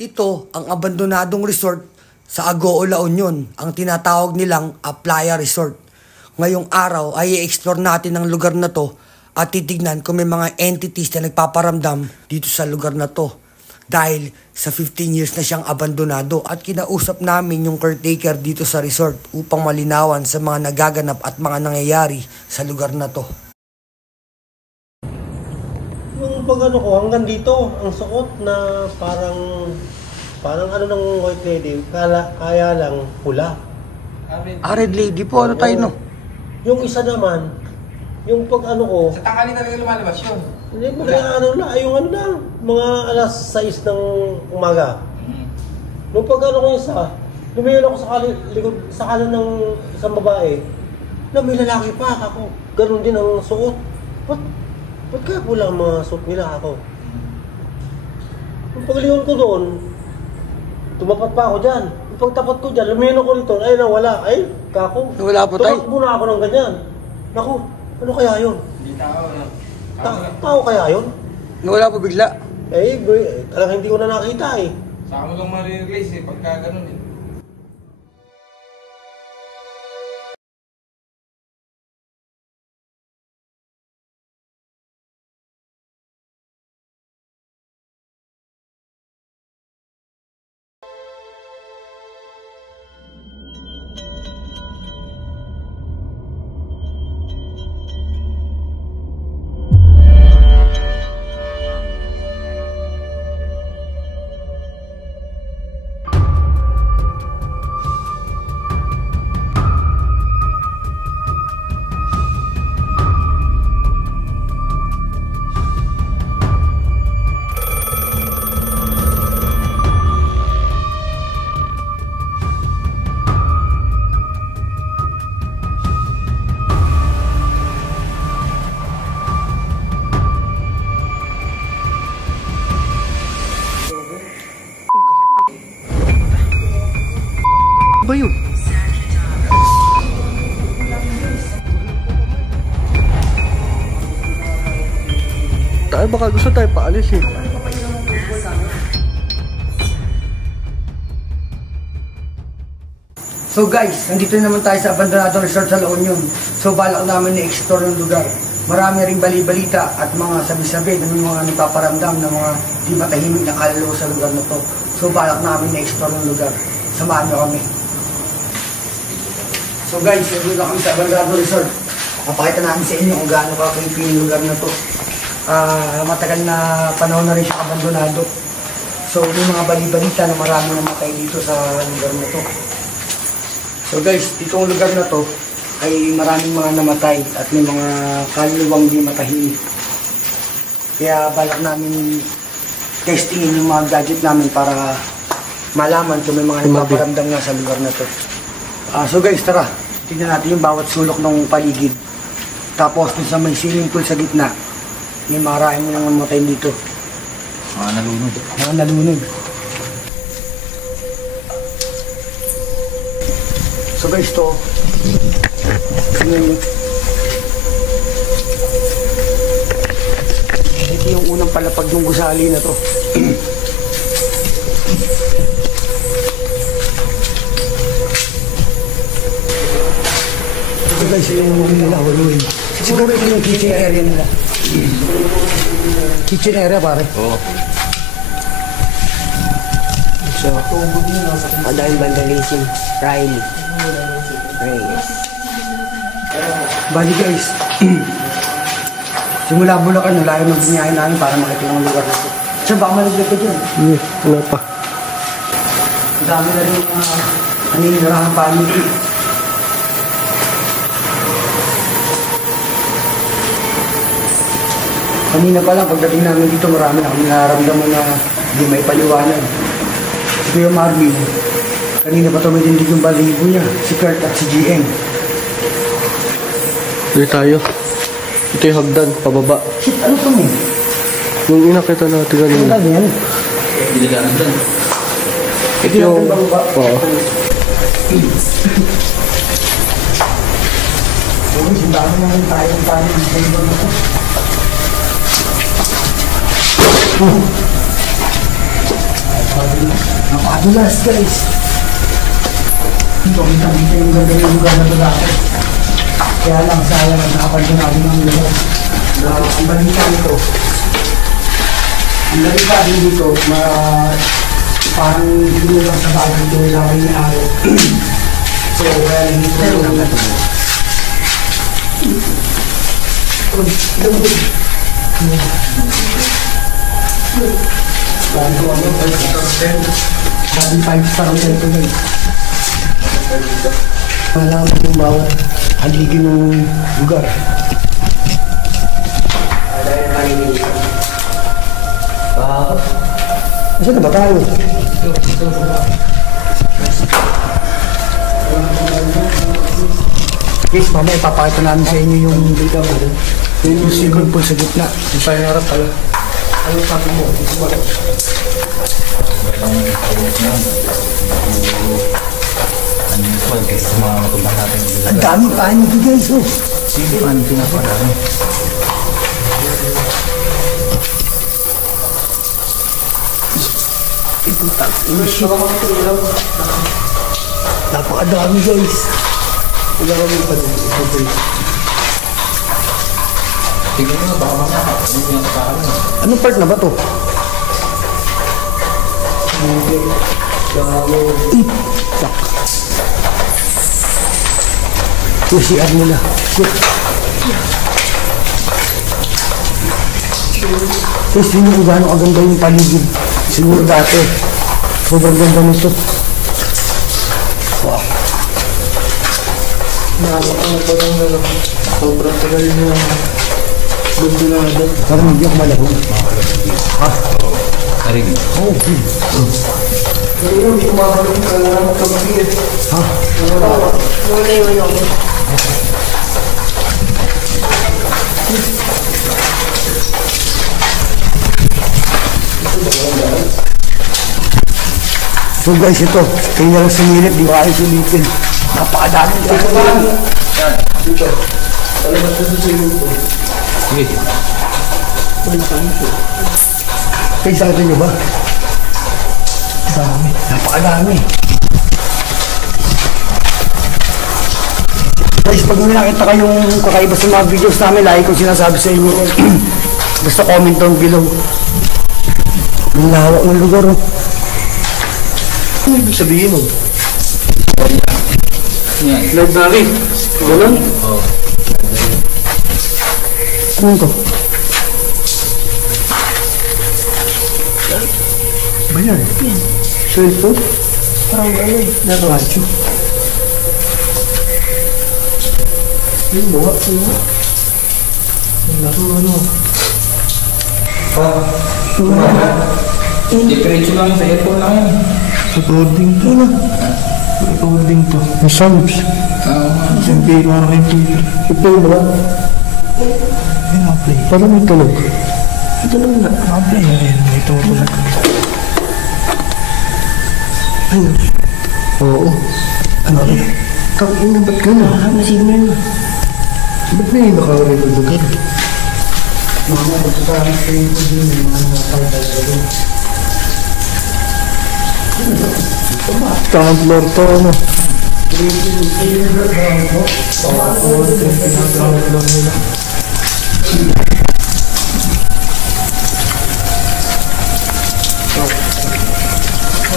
Ito ang abandonadong resort sa Agoo, La Union, ang tinatawag nilang Playa Resort. Ngayong araw ay i-explore natin ang lugar na to at titignan kung may mga entities na nagpaparamdam dito sa lugar na to. Dahil sa 15 years na siyang abandonado at kinausap namin yung caretaker dito sa resort upang malinawan sa mga nagaganap at mga nangyayari sa lugar na to. Yung pag ko hanggang dito, ang suot na parang ano ng white lady, kaya lang pula. Red lady po, ano tayo no? Yung isa naman, yung pag ko... Sa tanghali talaga lumalabas yun. Hindi mo kaya yung mga alas 6 ng umaga. Nung pag ko isa, lumayon ako sa kanan ng isang babae, na may lalaki pa ako. Ganun din ang suot. Ba't kaya pula ang mga suot nila ako? Nung paglingon ko doon, tumapat pa ako dyan. Yung pagtapat ko dyan, lumayon ako rito, ay nawala. Ay, kako. Wala po tayo. Tumakbo na ako ng ganyan. Naku, ano kaya yun? Hindi tao, no? Tao kaya yun? Wala po bigla. Talagang hindi ko na nakita eh. Saka mo lang ma-realize pagka ganun eh. Ba yun? Tayo baka gusto tayo paalis eh. So guys, nandito naman tayo sa abandonado resort sa La Union. So balak namin na-explore ng lugar. Marami ring bali-balita at mga sabi-sabi ng mga nagpaparamdam ng mga di matahimik na kaluluwa sa lugar na to. So balak namin na-explore ng lugar. Samahan nyo kami. So guys, nandito na kami sa abandonado resort. Papakita namin sa inyo kung gaano ka-creepy yung lugar na to. Matagal na panahon na rin siya abandonado. So may mga bali-balita na marami namatay dito sa lugar na to. So guys, itong lugar na to ay maraming mga namatay at may mga kaluluwang di matahimik. Kaya balak namin testingin yung mga gadget namin para malaman kung may mga nagpaparamdam nga sa lugar na to. So guys, tara. Tingnan natin yung bawat sulok ng paligid. Tapos kung sa may swimming pool sa gitna, may maraming mga namatay dito. Mga nalunod. Mga nalunod. So guys, to ito yung unang palapag ng gusali na to. So guys, yung nila waluin. Siguro ito yung kitchen area nila. Kitchen area pare. Oo. So, dahil vandalism, Riley. Bali guys, simula Bulacan, layo ng biniyahin namin para makita ng lugar na ito. Sir, baka malaglag ka dyan. Wala pa. Ang dami na rin naninirahan pamilya. Kanina pa lang, pagdating namin dito, marami na kami nararamdaman na hindi may paliwanag. Si Kuya Marvin, kanina pa tumitindig yung balibo niya, si Kurt at si GM. Dito tayo. Ito yung hagdan, pababa. Shit, ano to mo? Yung inakita natin kanina. Ano yan? Hindi ka nandun. Ito yung... Oo. Dami naman tayong panin sa ibang ito. Napakadulas guys. Dito kita yung ganda ng lugar na ito dati. Kaya lang sayang at nakapansin natin ang lugar. Ang balita nito. Ang balita din dito, parang hindi lang sa bagay ito yung laki ni Aro. So kaya lang dito lang ito. Sabi 5-star hotel ito guys. Malaman yung bawat haligin ng lugar. Saan na ba tayo? Guys, mamaya ipapakita namin sa inyo yung swimming pool sa gitna. Yung sa harap pala. Ano sabi mo? Ang dami pa nito guys, oh. Sige, paano pinapadami? Napakadami guys. Wala kami pa din. Tingnan mo, baka mamaya. Ano yung pinakakaroon? Anong part na ba to? Ipak. Yung CR nila. Guys, yun yung gano'ng kaganda yung paligid. Siguro dati. Sobrang ganda nito. Wow. Sobrang tagal niya. Bundulado. Parang hindi ako malabog. Ha? Karigin. Oo. Pero hindi kumakalong ka lang ang kamagin. Ha? Wala yung ano. So guys, ito. Kayo na lang sumilip. Di ba kayo silipin? Napakadami guys. Dito. Talabas na sa iyo po. Sige. Kayo sa atin nyo ba? Dami. Napakadami. Guys, pag may nakita kayong kakaiba sa mga videos namin, lagi kong sinasabi sa inyo. Basta comment down below. Ang lawak ng lugar. Oh. Ano ibig sabihin mo? Yan. Library. Ganun? Oo. Ano to? Ba yan? Cellphone? Parang ano eh. Radyo. Yung buha. Ano? Diretso lang sa aircon lang yan. Recording to. Recording to. May sounds. Isang piro na rin piro. Ito yun ba? Ay, na-play. Parang may tunog. Ito lang na. Na-play. Ayun, may tutulog. Ayun. Oo. Ano rin? Tawin na ba't gano'n? Masin mo yun. Ba't na yun nakarecord? Mga magkakaroon sa yung pag-yun yung mga nakapagdal sa doon. Ground floor to, ano?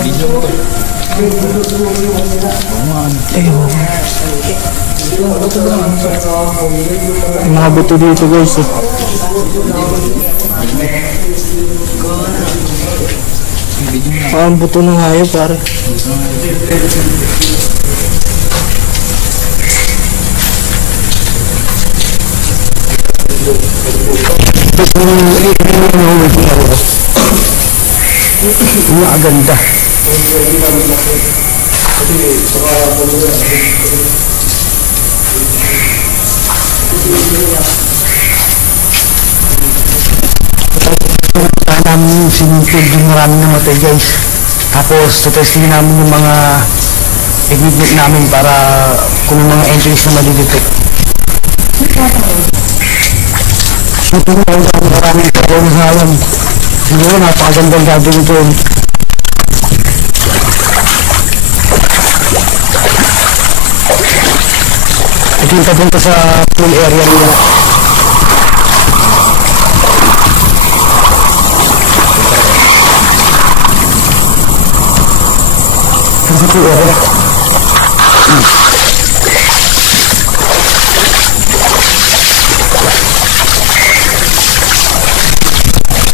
Video mo to. Mga buto dito guys. Ang buto ng hayop pare. Ang aganda. Namin yung swimming pool din marami namatay guys. Tapos tutesting namin yung mga equipment namin para kung may mga entries na malilitip. So ito na maraming karoon sa alam. Siguro napakagandang gagawin ito. Ito yung papunta sa pool area nila. Ito sa pool area.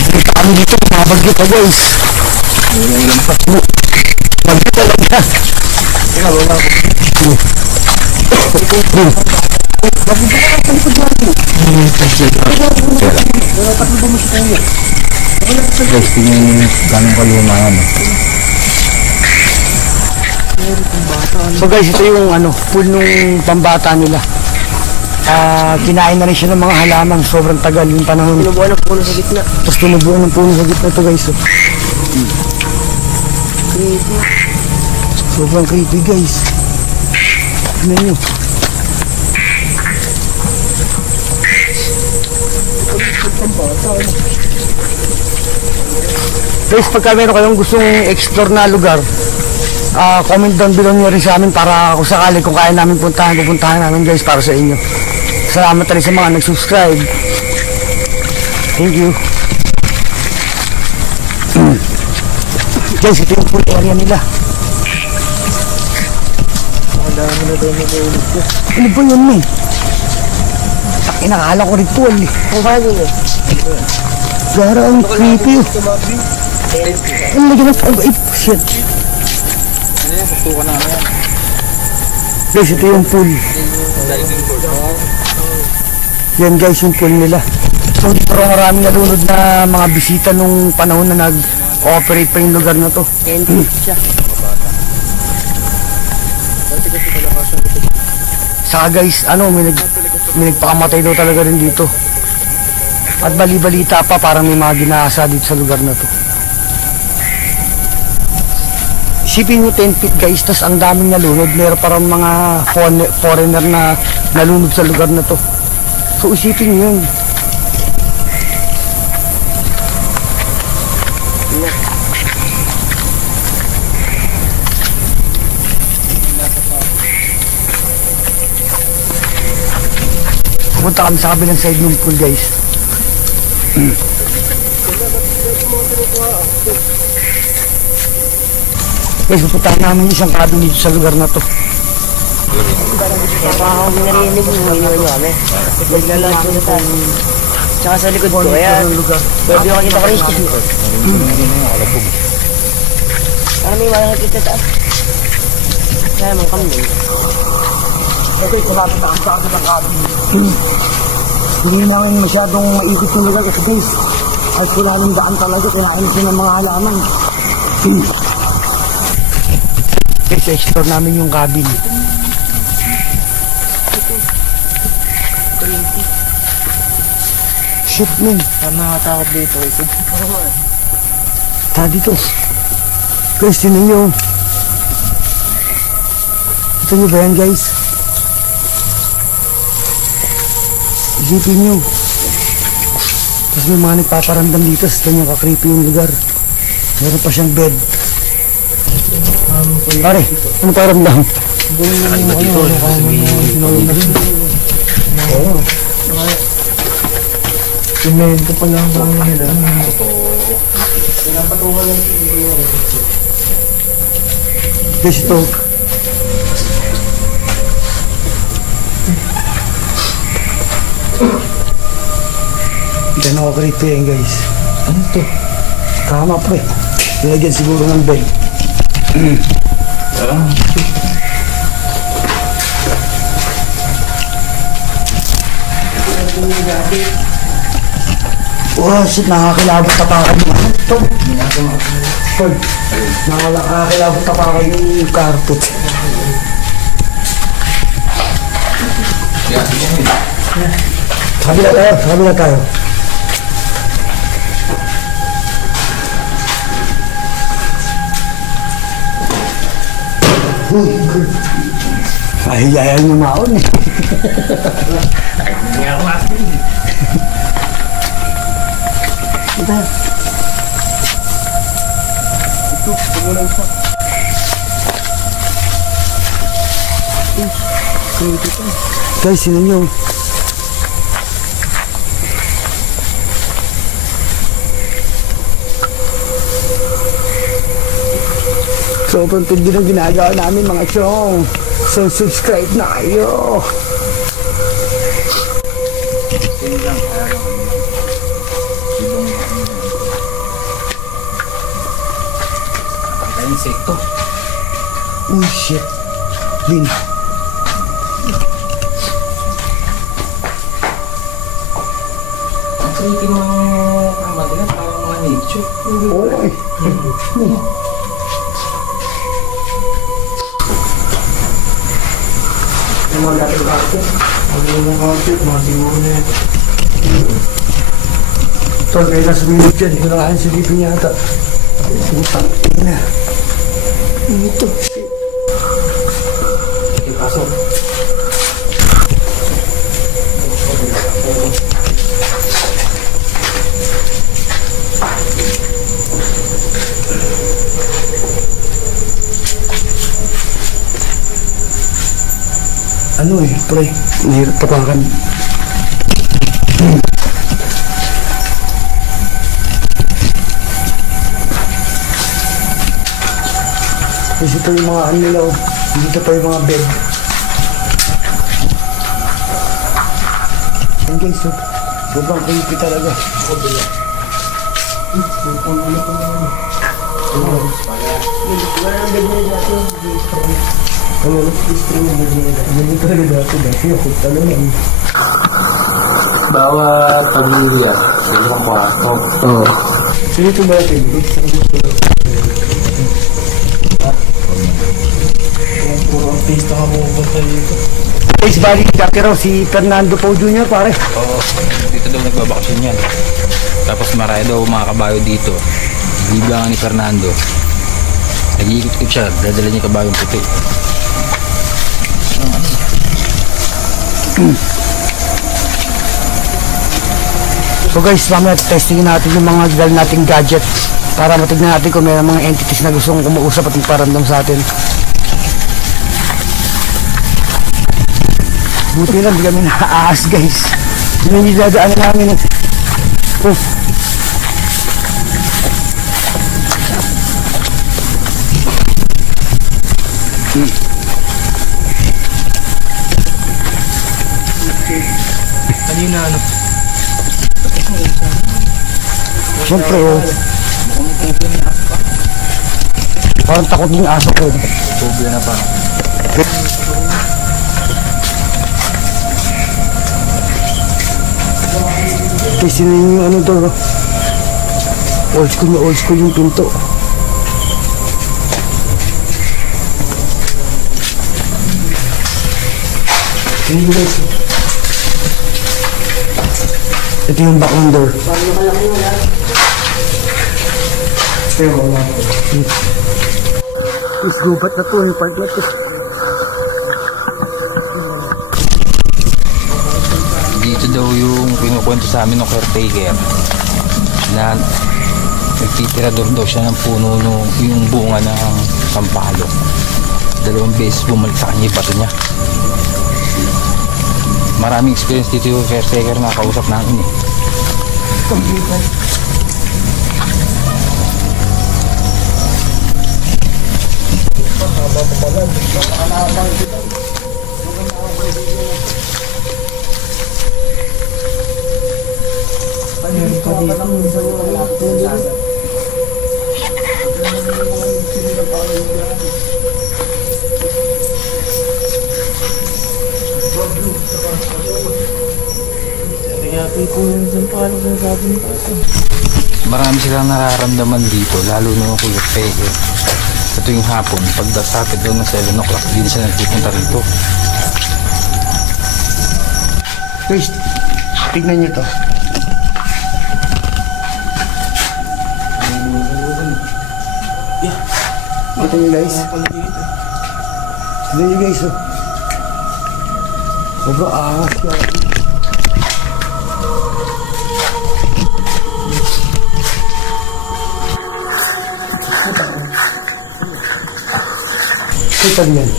Dito kami dito, mabagyo pa guys. Bagyo talaga. Guys, tingin ganun kaluma yan. So guys, ito yung pool nung pambata nila. Kinain na rin siya ng mga halaman. Sobrang tagal yung panahon. Tinubuan ng puno sa gitna. Tapos tinubuan ng puno sa gitna ito guys. Creepy. Sobrang creepy guys. Tignan nyo. Guys, pagka meron kayong gustong explore na lugar, comment down below nyo rin sa amin para kung sakali kung kaya namin puntahan, pupuntahan namin guys para sa inyo. Salamat rin sa mga nag-subscribe. Thank you. Guys, ito yung pool area nila. Nakadami na doon na ulit ko. Ano ba yun eh? Inakala ko ritual eh. Kung ba yun eh? Gara ang creepy. Ano lagi ng ay shit. Ano yan? Susuka na ano yan? Guys, ito yung pool. Yan guys, yung pool nila. So dito rin maraming nalunod na mga bisita nung panahon na nag-operate pa yung lugar na to. Siya. Saka guys, may nagpakamatay daw talaga rin dito. At bali-balita pa parang may mga ginasa dito sa lugar na to. Isipin nyo 10 feet guys, tas ang daming nalunod. Meron parang mga foreigner na nalunod sa lugar na to. So isipin nyo yun. Pupunta kami sa kabilang side ng pool guys. Guys, pupuntahan namin isang cabin dito sa lugar na to. Baka kami narinig mo, iniwan nyo kami. Naglalakad ko na tayo. Tsaka sa likod ko, kaya pwede yung kakita ko yung scooter. Parang may walang nakita taas. Kaya naman kami. Ito yung pumapuntaan sa akin ng cabin. Hindi namin masyadong maikot yung lugar kasi guys, ay wala ng daan talaga, kinain siya ng mga halaman. Guys, explore namin yung cabin. Shit man. Parang nakatakot dito ito. Tara dito. Guys, tinan nyo. Ito nyo ba yan guys? Isipin nyo. Tapos may mga nagpaparamdam dito sa kanyang ka-creepy yung lugar. Meron pa siyang bed. Pare, ano pa ramdam? Simento pa lang ba nila? Guys, ito. Hindi na ako creepy yan guys. Ano to? Kama pre. Nilagyan siguro ng bed. Oh shit, nakakilabot tapakan yung ano ito. Nakakilabot tapakan yung carpet. Kabila tayo, kabila tayo. Ay, ayaw niyo maon eh. Hindi ako masin. Ito. ito. Tumulong siya. Guys, sino nyo? Sobrang tindi ng ginagawa namin mga chong. So subscribe na kayo. Insekto. Oh shit. Lin. Ang creepy mo ang madala, parang mga nature. Oh ay. Yung mga natin bakit? Ang mga kapit, mga siguro na ito. Ito, may nasa minute dyan. Ito na kain silipin yata. Putang ina. Ito. Sige, pasok. Ano eh, pre, mahirap tapakan. Kasi ito yung mga ano nila, oh. Dito pa yung mga bed. Yan guys, oh. Sobrang creepy talaga. Bawat pamilya, dalawang kwarto. Oo. Dito ba natin? Puro artista ka pupunta dito. Guys, bali dati raw si Fernando Pau Jr. pare. Oo, dito daw nagbabakasyon yan. Tapos marami daw mga kabayo dito. Bibilangan ni Fernando. Nag-iikot-ikot siya, dadala niya kabayong puti. So guys, mamaya testingin natin yung mga dal nating gadget para matignan natin kung may mga entities na gustong kumuusap at magparamdam sa atin. Buti lang, di kami naaas guys. Yun yung dadaanan namin. Kanina ano? Siyempre, oh. Parang takot yung aso ko. Phobia na pa. Kasi yung ano to, old school yung pinto. Ito yung back door. Is gubat na to yung part na to. Dito daw yung pinukwento sa amin ng caretaker na nagtitira daw siya ng puno yung bunga ng sampalok. 2 beses bumalik sa kanya yung bato niya. Maraming experience dito yung caretaker na kausap namin eh. Marami silang nararamdaman dito, lalo na yung caretaker. Sa tuwing hapon, pagdasapit daw ng 7 o'clock, hindi siya nagpupunta rito. Guys, tignan nyo to. Ito nyo guys. Tignan nyo guys, oh. Sobrang ahas yan. Kita niyan.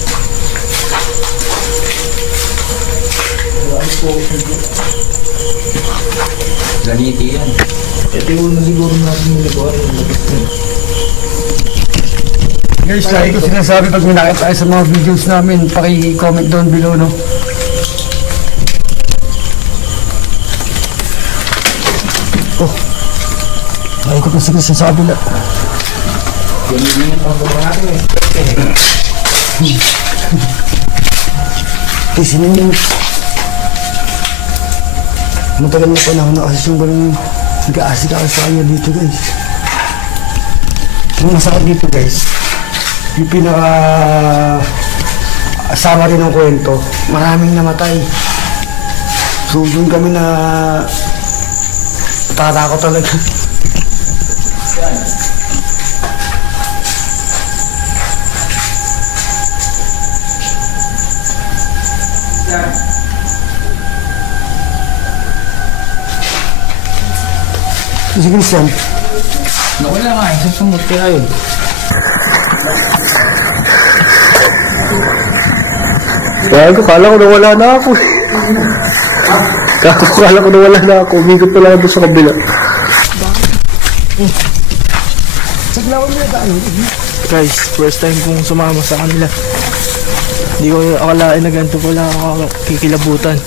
Ganiti yan. Ito yung siguro natin yung nagawa yung labas na. Guys, lagi ko sinasabi pag may nakita tayo sa mga videos namin, paki-comment down below, no? Oh, lagi ko pa sinasabi na. Yun yung pagbawa natin eh. Kasi nung matagal na panahon na kasi yung parang nag-aasikaso sa kanya dito, guys. Yung masakit dito, guys, yung pinaka asama rin ng kwento, maraming namatay. So doon kami na tatakot talaga. Si Christian, Nawala nga eh. Susunod kaya yun. Kala ko nawala na ako. Kala ko nawala na ako. Umigot pa lang doon sa kabila. saglawan mo na tayo. Guys, first time kong sumama sa kanila. Hindi ko akalain na ganito pala ako kikilabutan.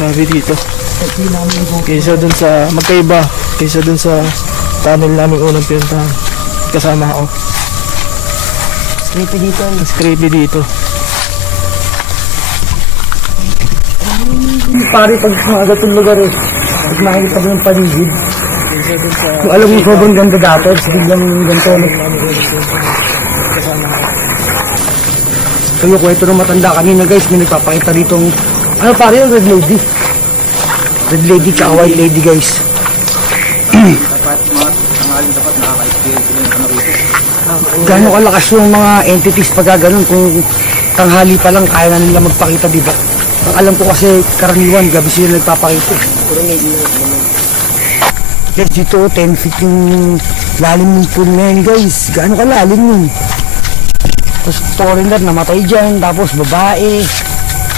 Grabe dito. Kaysa dun sa, magkaiba. Kaysa dun sa tunnel namin unang pinuntahan. Kasama ako. Creepy dito. Mas creepy dito. Pare, pag sumagat yung lugar eh, at makikita mo yung paligid. Kaysa dun sa... Kung alam mo sobrang ganda dati, biglang ganito. Kasama ako. So yung kwento ng matanda kanina, guys, may nagpapakita ditong, ano pare yung red lady? Red lady tsaka white lady, guys. Dapat mga tangaling dapat nakaka-experience ko yung ano rito. Gano'ng kalakas yung mga entities pagka ganun, kung tanghali pa lang kaya na nila magpakita, di ba? Ang alam ko kasi karaniwan, gabi sila nagpapakita. Guys, dito 10 feet yung lalim ng pool na yun, guys. Gaano kalalim yun? Tapos foreigner namatay dyan, tapos babae.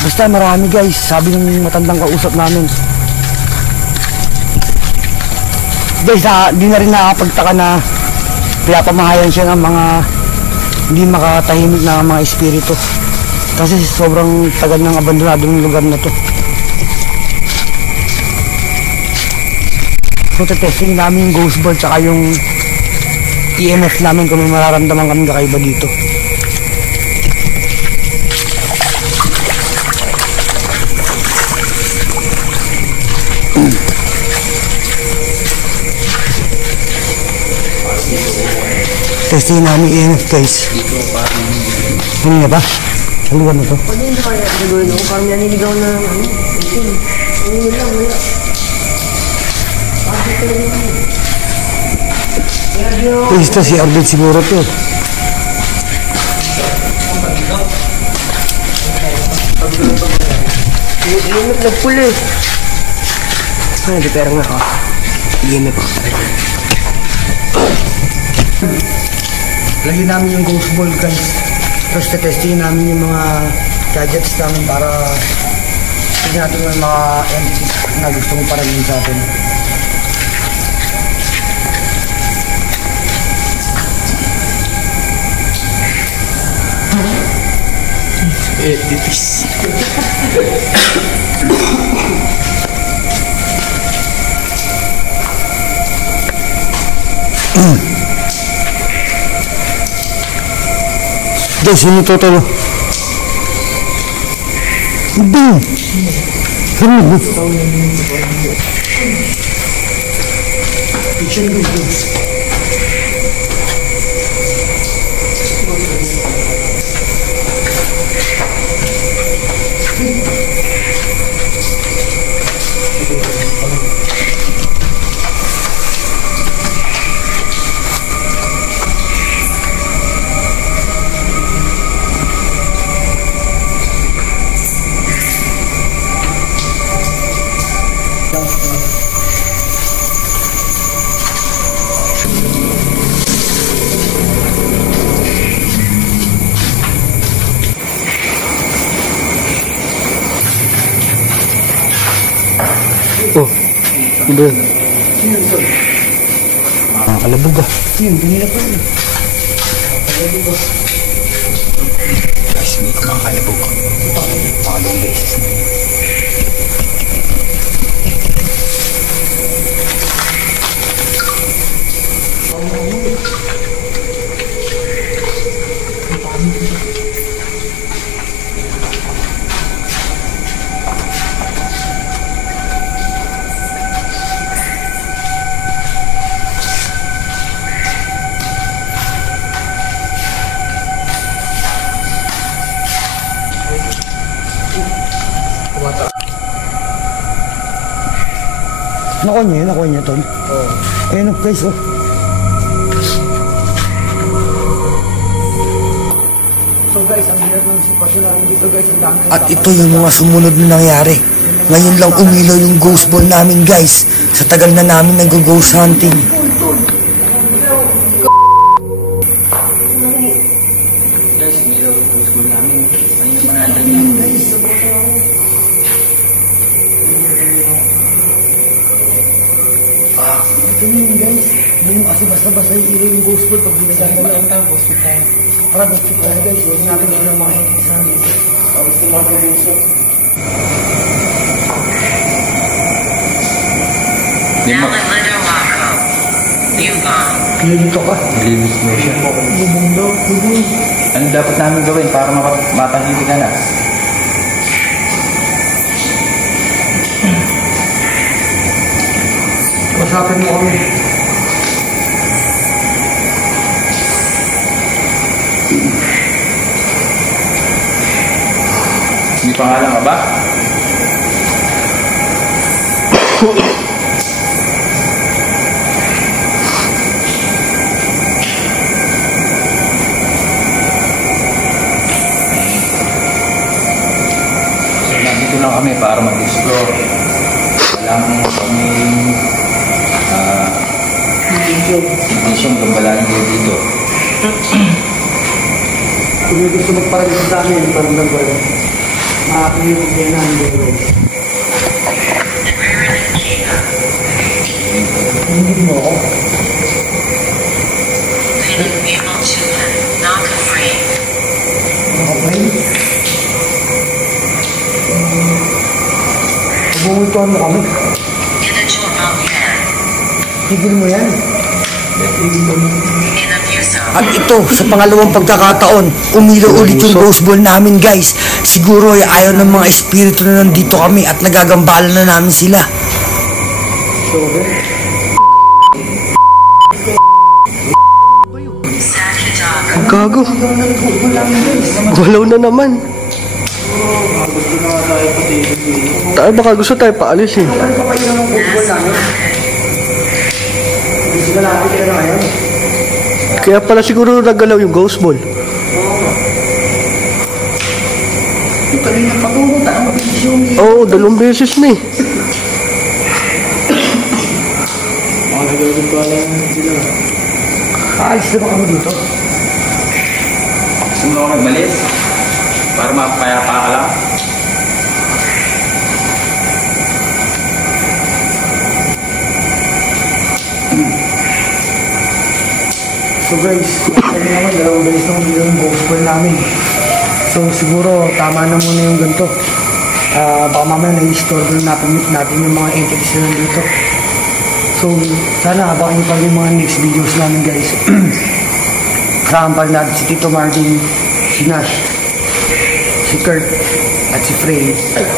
Basta marami, guys. Sabi ng matandang kausap namin. Guys, di na rin nakapagtaka na pinapamahayan siya ng mga hindi makatahimik na mga espiritu. Kasi sobrang tagal ng abandonado ng lugar na to. So, testing namin yung ghost board tsaka yung EMF namin kung may mararamdaman kami kakaiba dito. Testing namin EMF, guys. Ano na ba? Haluan na to. Pwede hindi kaya siguro nung parang naniligaw na ano. Ano lang, wala. Guys, ito si Arbet siguro to. Iinip nagpuli. Ay, di pera nga ako. Iinip ako talaga. Lagyan namin yung ghost ball, guys. Tapos testingin namin yung mga gadgets namin para tignan natin yung mga entities na gusto mong parangin sa atin. Entities. Guys, yun yung total. Bing! Ano ba? Kitchen videos. Doon. Sino ito? Ang kalabog ah. Sino? Ganyan pa yun. Kalabog ah. Guys, may kumakalabog. Pangalawang beses na yun. Nakuha niya, Tol. Oo. Ayun o, guys, oh. So guys, ang hirap ng sitwasyon namin dito, guys. Ang dami. At ito yung mga sumunod na nangyari. Ngayon lang umilaw yung ghost ball namin, guys. Sa tagal na namin nag-ghost hunting. Guys, may ghost ball namin. Ano yung manatag namin, guys? Ito na yun, guys. Hindi mo kasi basta-basta ilaw yung ghost ball pag ginagawa mo lang tayo, ghost ball tayo. Para ghost ball tayo, guys. Huwag natin sila mga isa dito. Tapos tumagalusok. Pinalito ka. Nalilis mo siya. Lubong daw. Lubong. Ano dapat namin gawin para matahimik ka na? Masapin mo kami. May pangalan ka ba? So, nandito lang kami para mag-explore. Wala mo kami intention gambalain kayo dito. Kung may gusto magparagin sa amin, parang ko rin. Makakilipag kayo na ang gawin. Hindi mo ako. Okay. Bumultuhan mo kami. Tigil mo yan. At ito, sa pangalawang pagkakataon, umilaw ulit yung ghost ball namin, guys. Siguro ay ayaw ng mga espiritu na nandito kami at nagagambala na namin sila. Gago. Gulaw na naman. Tayo baka gusto tayo paalisin. Ano pa yun ang football namin? Hindi sila natin kaya na ngayon. Kaya pala siguro nagalaw yung ghost ball. Yung kanina patungo, taang mabilis yung... Oo, 2 beses na eh. Mga nagawin ko alam sila. Aalis na ba kami dito? Gusto mo ako nagmalis? Para mapayapa ka lang? So guys, kami naman, 2 beses na umilaw yung ghost ball namin. So siguro, tama na muna yung ganito. Baka mamaya na-istorbo natin yung mga entities na nandito. So, sana abangan nyo pa yung mga next videos namin, guys. Kasama pa natin si Tito Marvin, si Nash, si Kurt, at si Frey.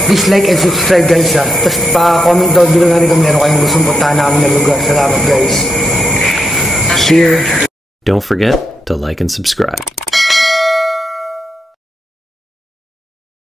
Please like and subscribe, guys, ha. Tapos pa-comment down below natin kung meron kayong gustong puntahan namin na lugar. Salamat, guys. Share. Don't forget to like and subscribe.